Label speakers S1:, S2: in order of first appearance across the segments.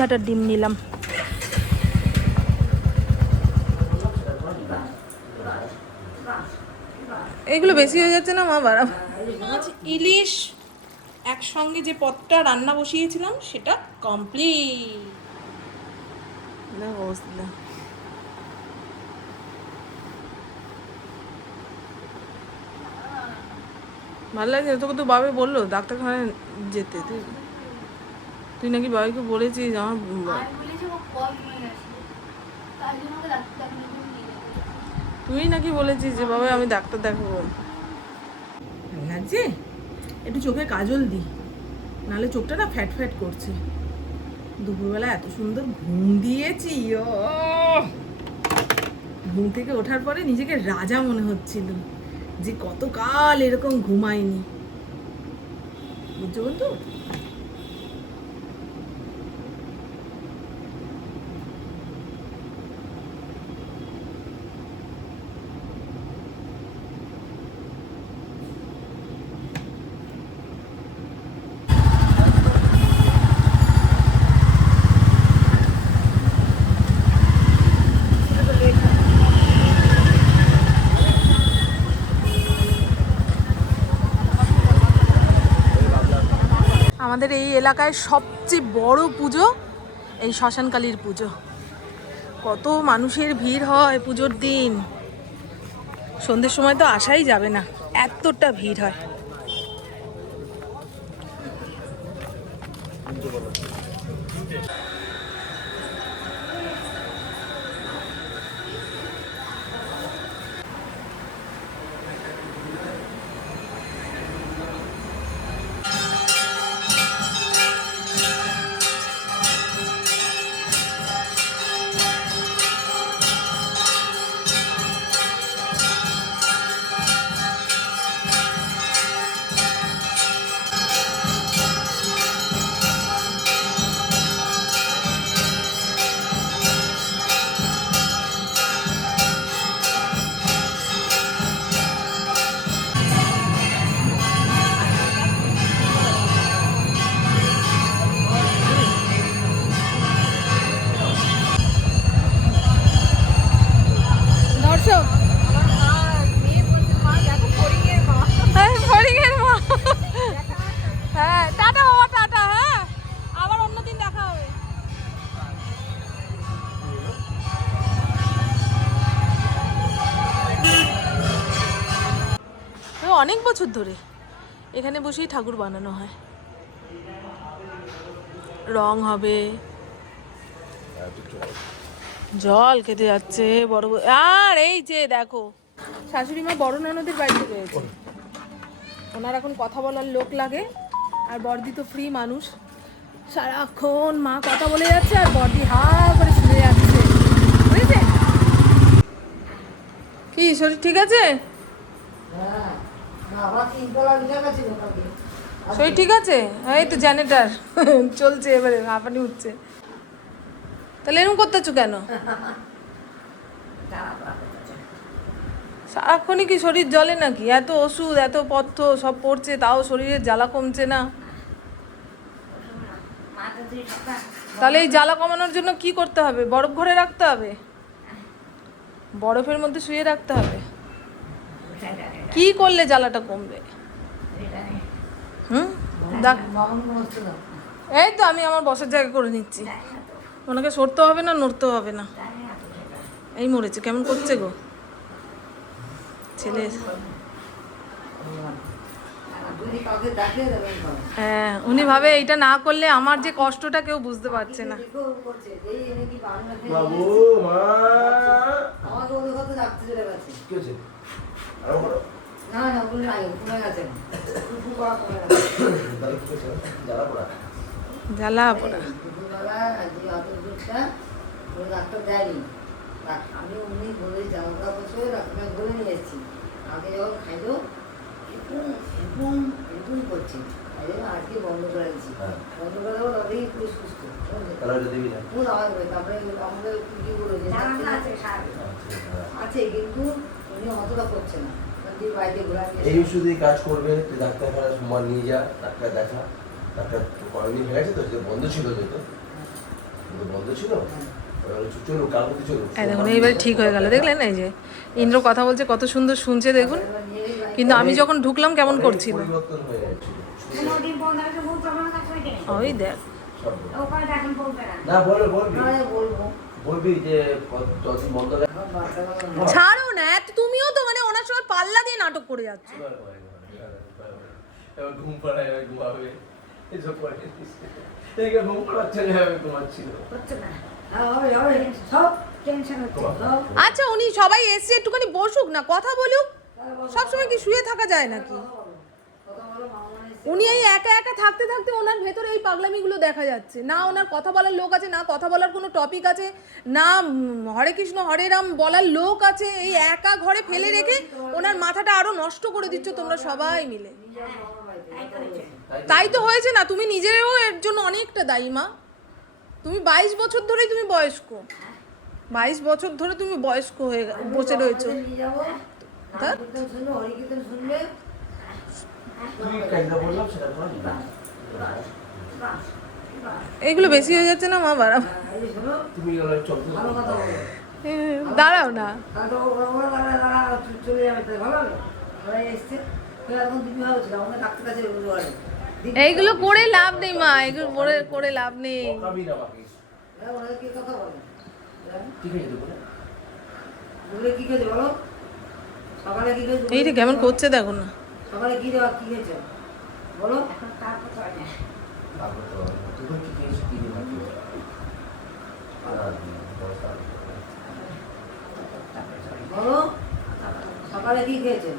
S1: ঘাটার ডিম নিলাম। এগুলো বেশি হয়ে যাচ্ছে না মা? বাড়া। মাছ ইলিশ একসঙ্গে যে পদটা রান্না বসিয়েছিলাম সেটা কমপ্লিট অবস্থা ভালো লাগছে তোকে তো বাবে বলল ডাক্তারখানায় যেতে তুই তুই নাকি বাবাকে বলেছিস আমার
S2: তাই
S1: নাকি বলেছিস যে বাবা আমি ডাক্তার দেখাবো। লাগছে একটু চোখে কাজল দি। নাহলে চোখটা না ফ্যাট ফ্যাট করছে। দুপুরবেলা এত সুন্দর ঘুম দিয়েছি ও। ঘুম থেকে ওঠার পরে নিজেকে রাজা মনে হচ্ছিল যে কতকাল এরকম ঘুমাইনি বুঝছ বন্ধু আমাদের এই এলাকায় সবচেয়ে বড় পুজো এই শ্মশানকালীর পুজো। কত মানুষের ভিড় হয় পুজোর দিন। সন্ধ্যের সময় তো আসাই যাবে না, এতটা ভিড় হয়। বসেই ঠাকুর বানানো হয়। রং হবে। জল কেটে যাচ্ছে বড় আর এই যে দেখো, শাশুড়ি মা বড় ননদের বাড়িতে রয়েছে। ওনার এখন কথা বলার লোক লাগে, আর বর্দি তো ফ্রি মানুষ। সারাক্ষণ মা কথা বলে যাচ্ছে আর বর্দি হা করে শুনে যাচ্ছে বুঝেছে কি, শরীর ঠিক আছে? শরীর ঠিক আছে? এই তো জেনারেটার চলছে এবারে, হাঁপানি উঠছে তাহলে এরকম করতেছো কেন? সারাক্ষণই কি শরীর জলে নাকি? এত ওষুধ, এত পথ্য সব পড়ছে, তাও শরীরের জ্বালা কমছে না। তাহলে এই জ্বালা কমানোর জন্য কি করতে হবে? বরফ ঘরে রাখতে হবে? বরফের মধ্যে শুয়ে রাখতে হবে? কি করলে জ্বালাটা কমবে? হুম? এই তো আমি আমার বসার জায়গা করে নিচ্ছি। ওনাকে সরতে হবে না নড়তে হবে না। এই মরেছে কেমন করছে গো? ছেলে। হ্যাঁ উনি ভাবে এইটা না করলে আমার যে কষ্টটা কেউ বুঝতে পারছে না।
S3: বাবু মা।
S4: না না বলে নাই কমে গেছে
S3: জ্বালা পড়া।
S4: ডাক্তার দেয়নি। আমি অমনি বলে জামা কাপড় বসে ডাক্তার বলে নিয়ে এসেছি। আগে যখন খাইলো এরকম করছে। আজকে বন্ধ করে দিচ্ছি
S3: হ্যাঁ।
S4: বন্ধ করে দেবো তবেই পুরো সুস্থ। তারপরে আমাদের কি বলেছে?
S3: আচ্ছা, হ্যাঁ।
S4: আছে কিন্তু উনি অতটা করছে না।
S3: এই ওষুধেই কাজ করবে তুই ডাক্তারখানা সোমবার নিয়ে যা ডাক্তার দেখা। ডাক্তার কয়েকদিন হয়ে গেছে তো যে বন্ধ ছিল যেহেতু বন্ধ ছিল?
S1: এইবার ঠিক হয়ে গেল। দেখলেন এই যে ইন্দ্র কথা বলছে কত সুন্দর শুনছে দেখুন। কিন্তু আমি যখন ঢুকলাম কেমন করছিল। ওই দেখ।
S4: না।
S3: বলবি। যে বন্ধ
S1: ছাড়ো না এত- তুমিও তো মানে ওনার সঙ্গে পাল্লা দিয়ে নাটক করে যাচ্ছ
S3: ঘুম পাড়ায় ঘুমাবে এসব করে এদিকে ঘুম পাড়াচ্ছে না এভাবে ঘুমাচ্ছিল
S4: হচ্ছে না। হবে, হবে। সব টেনশন হচ্ছে, সব।
S1: আচ্ছা উনি সবাই এসছে একটুখানি বসুক না কথা বলুক সবসময় কি শুয়ে থাকা যায় নাকি
S4: কথা বলো, মামা মানে এসে-
S1: উনি এই একা একা থাকতে থাকতে ওনার ভেতরে এই পাগলামিগুলো দেখা যাচ্ছে। না ওনার কথা বলার লোক আছে না কথা বলার কোনো টপিক আছে না হরে কৃষ্ণ হরে রাম বলার লোক আছে এই একা ঘরে ফেলে রেখে ওনার মাথাটা আরও নষ্ট করে দিচ্ছ তোমরা সবাই মিলে। তাই তো হয়েছে না তুমি নিজেও এর জন্য অনেকটা দায়ী মা। তুমি বাইশ বছর ধরেই তুমি বয়স্ক। বাইশ বছর ধরে তুমি বয়স্ক হয়ে বসে রয়েছো। এগুলো বেশি হয়ে যাচ্ছে না, মা, বাড়া। দাঁড়াও না। এইগুলো করে লাভ নেই, মা, এগুলো করে করে লাভ নেই? এইটা কেমন করছে দেখো না।
S4: সকালে কি দেওয়া কি হয়েছে? বলো।
S3: তারপর তো তুমি কি খেয়েছো কি দিন বাকি
S4: বলো। সকালে কি খেয়েছো?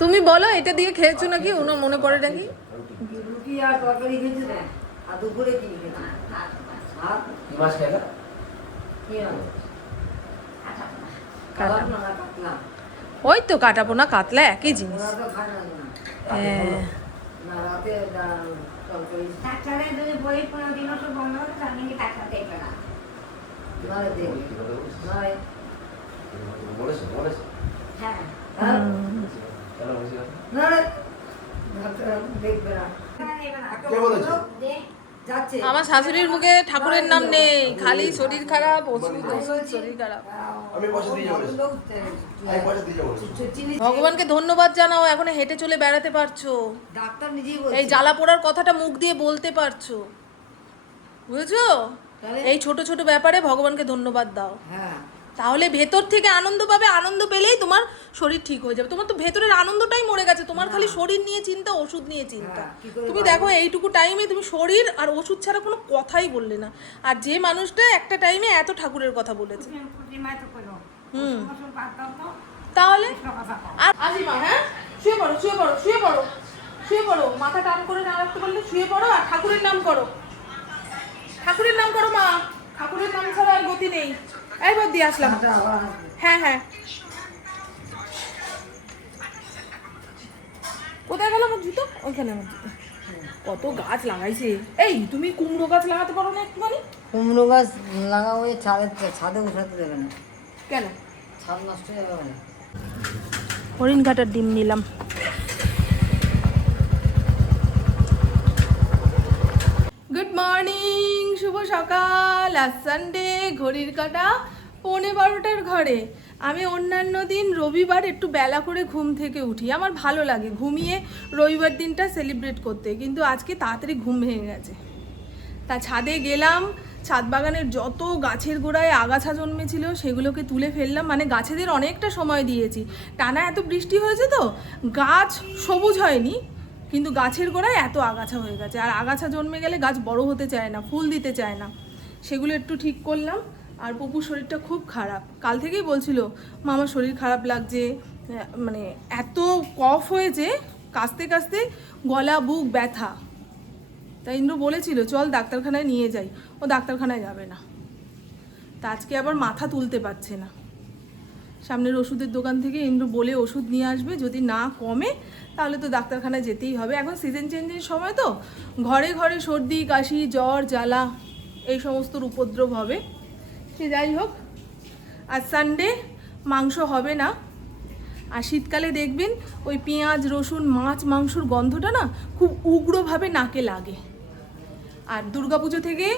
S1: তুমি বলো এটা দিয়ে খেয়েছো নাকি? ওনার মনে পড়ে নাকি?
S4: রুটি। আর তরকারি খেয়েছো তো? আর দুপুরে কি খেয়েছো?
S3: কি মাছ খাইলা
S4: কি হবে
S1: কাটা।
S4: না? কাতলা
S1: ওই তো কাটাপোনা কাতলা একই জিনিস।
S4: না না
S1: হ্যাঁ
S4: না
S5: কিন্তু টাকা দেখবে না
S1: আমার শাশুড়ির মুখে ঠাকুরের নাম নেই খালি শরীর খারাপ শরীর খারাপ। ভগবানকে ধন্যবাদ জানাও এখন হেঁটে চলে বেড়াতে পারছ। এই জ্বালা পোড়ার কথাটা মুখ দিয়ে বলতে পারছ। বুঝেছ? এই ছোট ছোট ব্যাপারে ভগবানকে ধন্যবাদ দাও।
S4: হ্যাঁ।
S1: তাহলে ভেতর থেকে আনন্দ পাবে আনন্দ পেলেই তোমার শরীর ঠিক হয়ে যাবে। তোমার তো ভেতরের আনন্দটাই মরে গেছে। তোমার খালি শরীর নিয়ে চিন্তা ওষুধ নিয়ে চিন্তা।
S4: হ্যাঁ,
S1: তুমি দেখো এইটুকু টাইমে তুমি শরীর আর ওষুধ ছাড়া কোনো কথাই বললে না। আর যে মানুষটা একটা টাইমে এত ঠাকুরের কথা বলেছে। হুম। তাহলে? আজিমা হ্যাঁ? শুয়ে পড়ো শুয়ে পড়ো শুয়ে পড়ো। শুয়ে পড়ো। মাথা টান করে না রাখতে পারলে শুয়ে পড়ো আর ঠাকুরের নাম করো। ঠাকুরের নাম করো মা। ঠাকুরের নাম ছাড়া আর গতি নেই। এইবার দিয়ে আসলাম। হ্যাঁ হ্যাঁ। কোথায় গেল আমার জুতো? ওইখানে আমার জুতো। কত গাছ লাগাইছে। এই তুমি কুমড়ো গাছ লাগাতে পারো না একটুখানি?
S4: কুমড়ো গাছ লাগাবো ছাদের ছাদে উঠাতে দেবে না।
S1: কেন?
S4: ছাদ নষ্ট হয়ে যাবে না।
S1: হরিণ ঘাটার ডিম নিলাম। গুড মর্নিং শুভ সকাল। আজ সানডে ঘড়ির কাটা। পৌনে বারোটার ঘরে। আমি অন্যান্য দিন রবিবার একটু বেলা করে ঘুম থেকে উঠি। আমার ভালো লাগে ঘুমিয়ে রবিবার দিনটা সেলিব্রেট করতে, কিন্তু আজকে তাড়াতাড়ি ঘুম ভেঙে গেছে। তা ছাদে গেলাম, ছাদ বাগানের যত গাছের গোড়ায় আগাছা জন্মেছিল সেগুলোকে তুলে ফেললাম মানে গাছেদের অনেকটা সময় দিয়েছি। টানা এত বৃষ্টি হয়েছে তো, গাছ সবুজ হয়নি, কিন্তু গাছের গোড়ায় এত আগাছা হয়ে গেছে। আর আগাছা জন্মে গেলে গাছ বড় হতে চায় না, ফুল দিতে চায় না। সেগুলো একটু ঠিক করলাম আর পপুর শরীরটা খুব খারাপ। কাল থেকেই বলছিল মা আমার শরীর খারাপ লাগছে। মানে এত কফ হয়েছে কাশতে কাশতে গলা, বুক ব্যথা। তাই ইন্দ্র বলেছিল, চল ডাক্তারখানায় নিয়ে যাই। ও ডাক্তারখানায় যাবে না। তা আজকে আবার মাথা তুলতে পারছে না। সামনের ওষুধের দোকান থেকে ইন্দ্র বলে ওষুধ নিয়ে আসবে, যদি না কমে তাহলে তো ডাক্তারখানায় যেতেই হবে। এখন সিজন চেঞ্জের সময় তো, ঘরে ঘরে সর্দি, কাশি, জ্বর, জ্বালা, এই সমস্তর উপদ্রব হবে। যাই হোক আর সানডে মাংস হবে না। আর শীতকালে দেখবেন ওই পেঁয়াজ, রসুন, মাছ, মাংসর গন্ধটা না খুব উগ্রভাবে নাকে লাগে। আর দুর্গাপুজো থেকে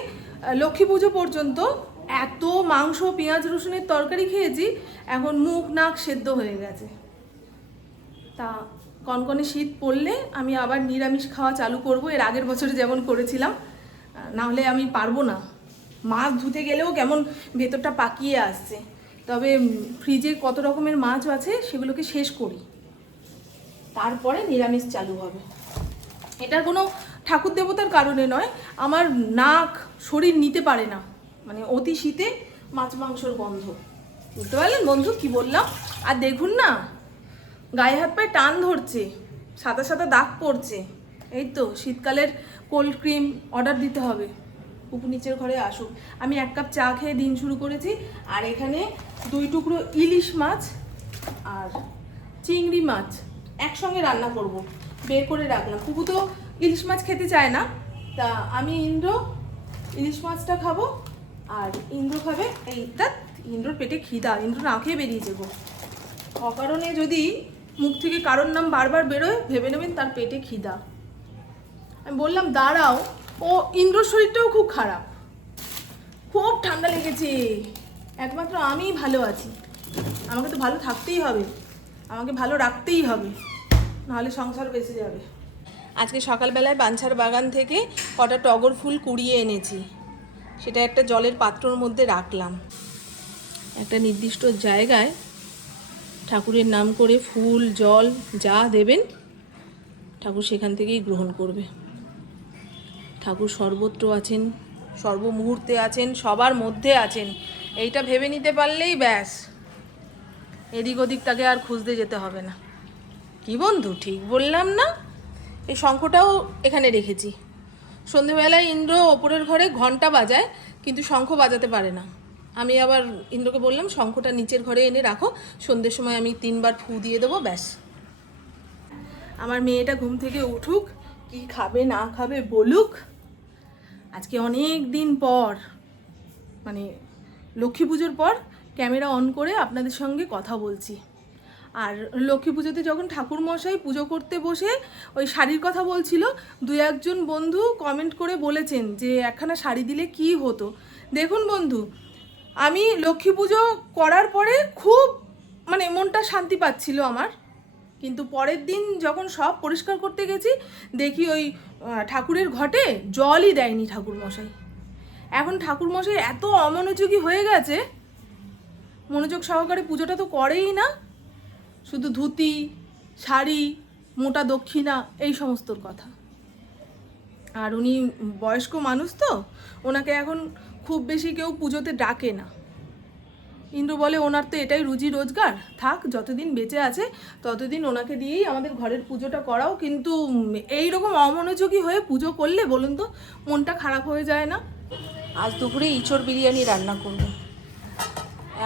S1: লক্ষ্মী পুজো পর্যন্ত এত মাংস, পেঁয়াজ, রসুনের তরকারি খেয়েছি, এখন মুখ, নাক সেদ্ধ হয়ে গেছে। তা কনকনে শীত পড়লে আমি আবার নিরামিষ খাওয়া চালু করব, এর আগের বছরে যেমন করেছিলাম না হলে আমি পারব না। মাছ ধুতে গেলেও কেমন ভেতরটা পাকিয়ে আসছে। তবে ফ্রিজে কত রকমের মাছ আছে সেগুলোকে শেষ করি। তারপরে নিরামিষ চালু হবে। এটা কোনো ঠাকুর দেবতার কারণে নয়, আমার নাক, শরীর নিতে পারে না। মানে অতি শীতে মাছ মাংসর গন্ধ। বুঝতে পারলেন বন্ধু কি বললাম? আর দেখুন না, গায়ে হাত পায়ে টান ধরছে, সাদা সাদা দাগ পড়ছে। এই তো শীতকালের কোল্ড ক্রিম অর্ডার দিতে হবে। উপর নিচের ঘরে আসুক। আমি এক কাপ চা খেয়ে দিন শুরু করেছি, আর এখানে দুই টুকরো ইলিশ মাছ আর চিংড়ি মাছ একসঙ্গে রান্না করব। বের করে রাখলাম। কুকু তো ইলিশ মাছ খেতে চায় না, তা আমি ইন্দ্র ইলিশ মাছটা খাব, আর ইন্দ্র খাবে এইটা ইন্দ্রর পেটে খিদা, ইন্দ্র না খেয়ে বেরিয়ে যাব। অকারণে যদি মুখ থেকে কারোর নাম বারবার বেরোয়, ভেবে নেবেন তার পেটে খিদা। আমি বললাম, দাঁড়াও ও ইন্দ্রর শরীরটাও খুব খারাপ। খুব ঠান্ডা লেগেছে। একমাত্র আমিই ভালো আছি। আমাকে তো ভালো থাকতেই হবে। আমাকে ভালো রাখতেই হবে। নাহলে সংসার বেঁচে যাবে। আজকে সকালবেলায় বাঞ্ছার বাগান থেকে কটা টগর ফুল কুড়িয়ে এনেছি। সেটা একটা জলের পাত্রর মধ্যে রাখলাম। একটা নির্দিষ্ট জায়গায় ঠাকুরের নাম করে ফুল, জল যা দেবেন, ঠাকুর সেখান থেকেই গ্রহণ করবে। ঠাকুর সর্বত্র আছেন, সর্বমুহূর্তে আছেন, সবার মধ্যে আছেন। এইটা ভেবে নিতে পারলেই ব্যাস। এদিক ওদিক তাকে আর খুঁজতে যেতে হবে না। কি বন্ধু, ঠিক বললাম না? এই শঙ্খটাও এখানে রেখেছি। সন্ধেবেলায় ইন্দ্র ওপরের ঘরে ঘণ্টা বাজায়, কিন্তু শঙ্খ বাজাতে পারে না। আমি আবার ইন্দ্রকে বললাম, শঙ্খটা নিচের ঘরে এনে রাখো, সন্ধ্যের সময় আমি তিনবার ফু দিয়ে দেবো, ব্যাস। আমার মেয়েটা ঘুম থেকে উঠুক, কি খাবে না খাবে বলুক। আজকে অনেক দিন পর মানে লক্ষ্মী পুজোর পর ক্যামেরা অন করে আপনাদের সঙ্গে কথা বলছি। আর লক্ষ্মী পুজোতে যখন ঠাকুর মশাই পুজো করতে বসে ওই শাড়ির কথা বলছিল দু একজন বন্ধু কমেন্ট করে বলেছেন যে, একখানা শাড়ি দিলে কি হতো? দেখুন বন্ধু, আমি লক্ষ্মী পুজো করার পরে খুব মানে মনটা শান্তি পাচ্ছিল আমার। কিন্তু পরের দিন যখন সব পরিষ্কার করতে গেছি, দেখি ওই ঠাকুরের ঘটে জলই দেয়নি ঠাকুর মশাই এখন ঠাকুর মশাই এত অমনোযোগী হয়ে গেছে, মনোযোগ সহকারে পুজোটা তো করেই না। শুধু ধুতি, শাড়ি, মোটা দক্ষিণা, এই সমস্তর কথা। আর উনি বয়স্ক মানুষ তো, ওনাকে এখন খুব বেশি কেউ পুজোতে ডাকে না। ইন্দ্র বলে, ওনার তো এটাই রুজি রোজগার। থাক, যতদিন বেঁচে আছে, ততদিন ওনাকে দিয়েই আমাদের ঘরের পুজোটা করাও। কিন্তু এই রকম অমনোযোগী হয়ে পুজো করলে, বলুন তো, মনটা খারাপ হয়ে যায় না? আজ দুপুরে ইঁচড় বিরিয়ানি রান্না করব।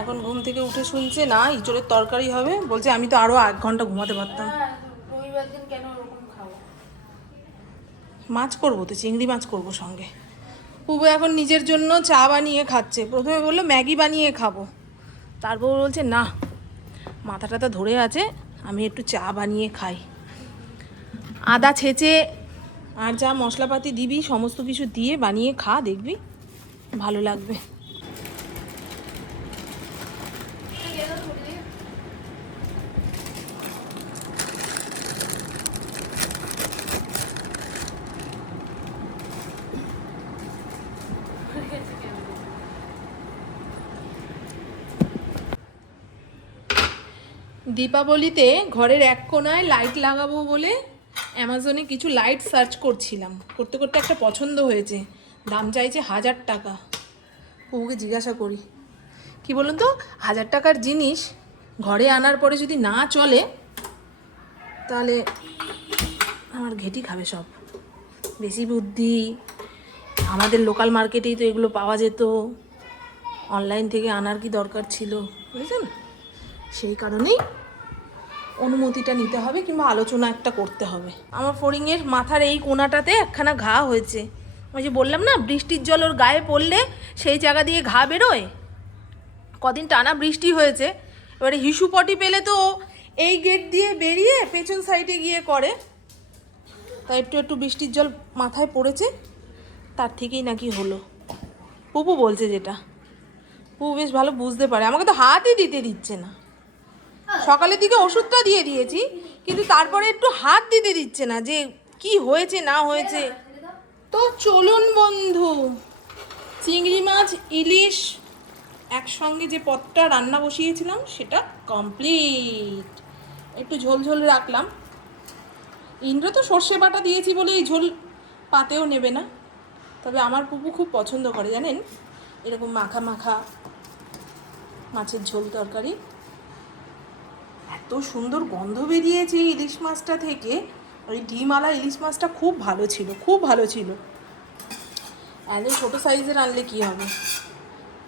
S1: এখন ঘুম থেকে উঠে শুনছে, না, ইঁচড়ের তরকারি হবে। বলছে, আমি তো আরও এক ঘণ্টা ঘুমাতে পারতাম। মাছ করব তো, চিংড়ি মাছ করব সঙ্গে। পুবু এখন নিজের জন্য চা বানিয়ে খাচ্ছে। প্রথমে বলল, ম্যাগি বানিয়ে খাব। তারপর বলছে, না, মাথাটা তো ধরে আছে, আমি একটু চা বানিয়ে খাই। আদা ছেঁচে আর যা মশলাপাতি দিবি, সমস্ত কিছু দিয়ে বানিয়ে খা, দেখবি, ভালো লাগবে। দীপাবলিতে ঘরের এক কোনায় লাইট লাগাবো বলে অ্যামাজনে কিছু লাইট সার্চ করছিলাম। করতে করতে একটা পছন্দ হয়েছে। দাম চাইছে হাজার টাকা। বউকে জিজ্ঞাসা করি, কি বলুন তো, হাজার টাকার জিনিস ঘরে আনার পরে যদি না চলে, তাহলে আমার ঘেটি খাবে সব। বেশি বুদ্ধি, আমাদের লোকাল মার্কেটেই তো এগুলো পাওয়া যেত। অনলাইন থেকে আনার কি দরকার ছিল? বুঝেছেন? সেই কারণেই অনুমতিটা নিতে হবে কিংবা আলোচনা একটা করতে হবে। আমার ফড়িংয়ের মাথার এই কোনাটাতে একখানা ঘা হয়েছে। ওই যে বললাম না, বৃষ্টির জল ওর গায়ে পড়লে সেই জায়গা দিয়ে ঘা বেরোয়? কদিন টানা বৃষ্টি হয়েছে। এবারে হিসু পটি পেলে তো এই গেট দিয়ে বেরিয়ে পেছন সাইডে গিয়ে করে। তাই একটু একটু বৃষ্টির জল মাথায় পড়েছে, তার থেকেই নাকি হলো। পুপু বলছে যেটা। পুপু বেশ ভালো বুঝতে পারে। আমাকে তো হাতই দিতে দিচ্ছে না। সকালের দিকে ওষুধটা দিয়ে দিয়েছি, কিন্তু তারপরে একটু হাত দিতে দিচ্ছে না যে কি হয়েছে, না হয়েছে। তো চলুন বন্ধু, চিংড়ি মাছ, ইলিশ একসঙ্গে যে পদটা রান্না বসিয়েছিলাম, সেটা কমপ্লিট একটু ঝোল ঝোল রাখলাম। ইন্দ্র তো সর্ষে বাটা দিয়েছি বলে এই ঝোল পাতেও নেবে না। তবে আমার পুপু খুব পছন্দ করে, জানেন? এরকম মাখা মাখা মাছের ঝোল তরকারি। এত সুন্দর গন্ধ বেরিয়েছে ইলিশ মাছটা থেকে। ওই ডিমওয়ালা ইলিশ মাছটা খুব ভালো ছিল, খুব ভালো ছিল। একদম ছোটো সাইজের আনলে কি হবে?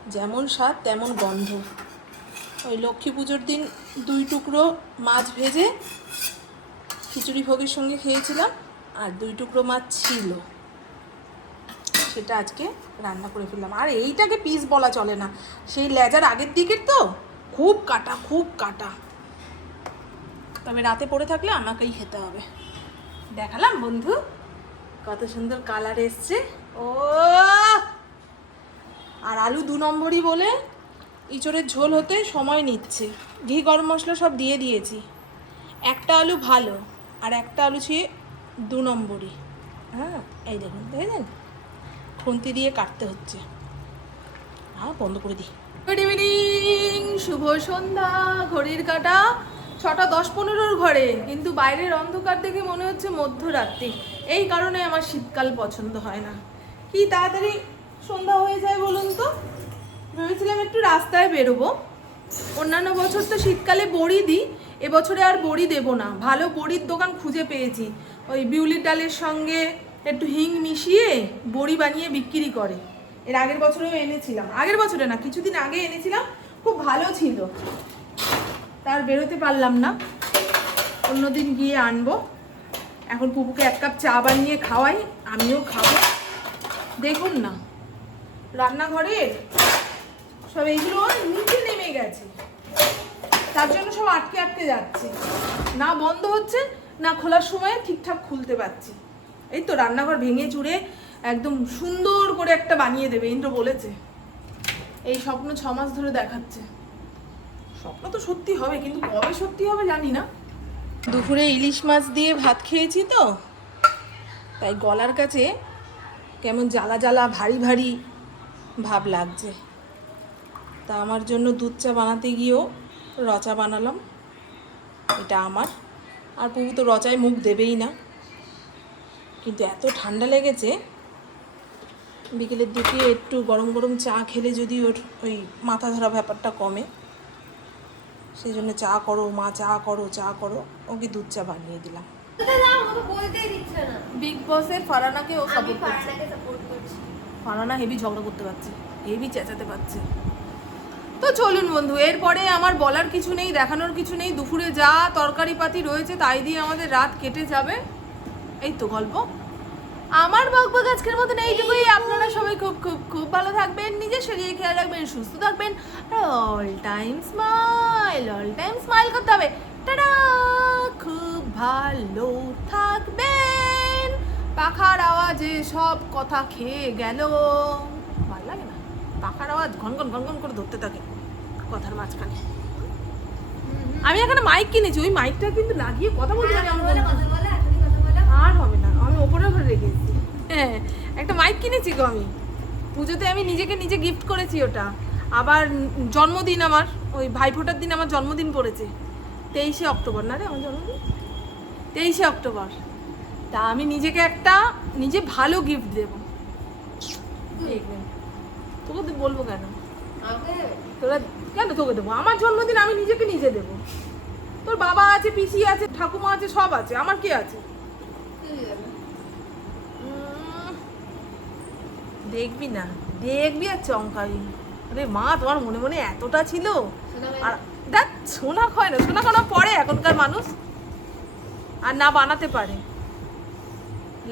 S1: যেমন স্বাদ, তেমন গন্ধ। ওই লক্ষ্মী পুজোর দিন দুই টুকরো মাছ ভেজে খিচুড়ি ভোগের সঙ্গে খেয়েছিলাম, আর দুই টুকরো মাছ ছিল। সেটা আজকে রান্না করে ফেললাম। আর এইটাকে পিস বলা চলে না। সেই লেজার আগের দিকের তো? খুব কাটা খুব কাটা। তবে রাতে পড়ে থাকলে আমাকেই খেতে হবে। দেখালাম, বন্ধু। কত সুন্দর কালার এসছে। ও! আর আলু দু নম্বরই বলে, ইঁচড়ের ঝোল হতে সময় নিচ্ছে। ঘি, গরম মশলা সব দিয়ে দিয়েছি। একটা আলু ভালো, আর একটা আলু ছিয়ে দু নম্বরই। হ্যাঁ এই দেখুন, দেখেছেন? খুন্তি দিয়ে কাটতে হচ্ছে। হ্যাঁ বন্ধ করে দিই। গুড ইভিনিং শুভ সন্ধ্যা, ঘড়ির কাটা। ছটা দশ পনেরোর ঘরে, কিন্তু বাইরের অন্ধকার দেখে মনে হচ্ছে মধ্যরাত্রি। এই কারণে আমার শীতকাল পছন্দ হয় না। কি তাড়াতাড়ি সন্ধ্যা হয়ে যায় বলুন তো? ভেবেছিলাম একটু রাস্তায় বেরোবো। অন্যান্য বছর তো শীতকালে বড়ি দিই, এবছরে আর বড়ি দেব না। ভালো বড়ির দোকান খুঁজে পেয়েছি। ওই বিউলির ডালের সঙ্গে একটু হিং মিশিয়ে বড়ি বানিয়ে বিক্রি করে। এর আগের বছরেও এনেছিলাম। আগের বছরে না, কিছুদিন আগে এনেছিলাম। খুব ভালো ছিল। তার বেরোতে পারলাম না। অন্যদিন গিয়ে আনব। এখন পুপুকে এক কাপ চা বানিয়ে খাওয়াই, আমিও খাব। দেখুন না, রান্নাঘরের সব এইগুলো নিচে নেমে গেছে। তার জন্য সব আটকে আটকে যাচ্ছে। না বন্ধ হচ্ছে, না খোলার সময় ঠিকঠাক খুলতে পারছি। এই তো রান্নাঘর ভেঙে চুড়ে একদম সুন্দর করে একটা বানিয়ে দেবে, ইন্দ্র বলেছে। এই স্বপ্ন ছ মাস ধরে দেখাচ্ছে। স্বপ্ন তো সত্যি হবে, কিন্তু কবে সত্যি হবে জানি না। দুপুরে ইলিশ মাছ দিয়ে ভাত খেয়েছি তো, তাই গলার কাছে কেমন জ্বালা জ্বালা ভারী ভারী ভাব লাগছে। তা আমার জন্য দুধ চা বানাতে গিয়েও রচা বানালাম, এটা আমার। আর পুবু তো রচায় মুখ দেবেই না। কিন্তু এত ঠান্ডা লেগেছে, বিকেলের দিকে একটু গরম গরম চা খেলে যদি ওর ওই মাথা ধরা ব্যাপারটা কমে। সেই জন্য চা করো মা চা করো চা করো ওকে দুধ চা বানিয়ে দিলাম। বিগ বসের ফারানাকে ও সাপোর্ট করছি। ফারানা হেভি ঝগড়া করতে পারছে হেভি চেঁচাতে পারছে। তো চলুন বন্ধু এরপরে আমার বলার কিছু নেই দেখানোর কিছু নেই দুপুরে যা তরকারি পাতি রয়েছে তাই দিয়ে আমাদের রাত কেটে যাবে। এই তো গল্প। আমার বকবক আজকের মতন এইটুকুই। আপনারা সবাই খুব খুব খুব ভালো থাকবেন নিজের শরীরে খেয়াল রাখবেন সুস্থ থাকবেন all time smile all time smile করতে হবে। টাটা! খুব ভালো থাকবেন। পাখার আওয়াজে সব কথা খেয়ে গেল। ভালো লাগে না? পাখার আওয়াজ ঘন ঘন ঘন ঘন করে ধরতে থাকে কথার মাঝখানে। আমি এখানে মাইক কিনেছি ওই মাইকটা কিন্তু লাগিয়ে কথা বলতে পারি
S2: বলে।
S1: আর হবে না। আমি ওপরের ঘরে রেখেছি। হ্যাঁ একটা মাইক কিনেছি গো আমি। পুজোতে আমি নিজেকে নিজে গিফট করেছি ওটা। আবার জন্মদিন আমার ওই ভাইফোঁটার দিন আমার জন্মদিন পড়েছে। তেইশে অক্টোবর না রে আমার জন্মদিন? তেইশে অক্টোবর। তা আমি নিজেকে একটা নিজে ভালো গিফট দেবো। তোকে তো বলব কেন? তোরা কেন তোকে দেবো? আমার জন্মদিন আমি নিজেকে নিজে দেবো। তোর বাবা আছে পিসি আছে ঠাকুমা আছে সব আছে। আমার কি আছে
S2: কি দেবে?
S1: উম, দেখবি না দেখবি আর চমকাবি। আরে মা তোমার মনে মনে এতটা ছিল? আর দেখ সোনা হয় না সোনা খানা পরে এখনকার মানুষ আর না বানাতে পারে।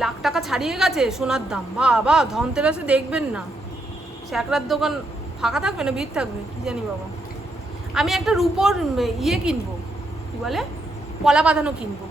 S1: লাখ টাকা ছাড়িয়ে গেছে সোনার দাম। বাবা ধনতেরাসে দেখবেন না। শ্যাকরার দোকান ফাঁকা থাকবে না ভিড় থাকবে? কী জানি বাবা। আমি একটা রুপোর ইয়ে কিনবো কী বলে? পলা বাঁধানো কিনবো।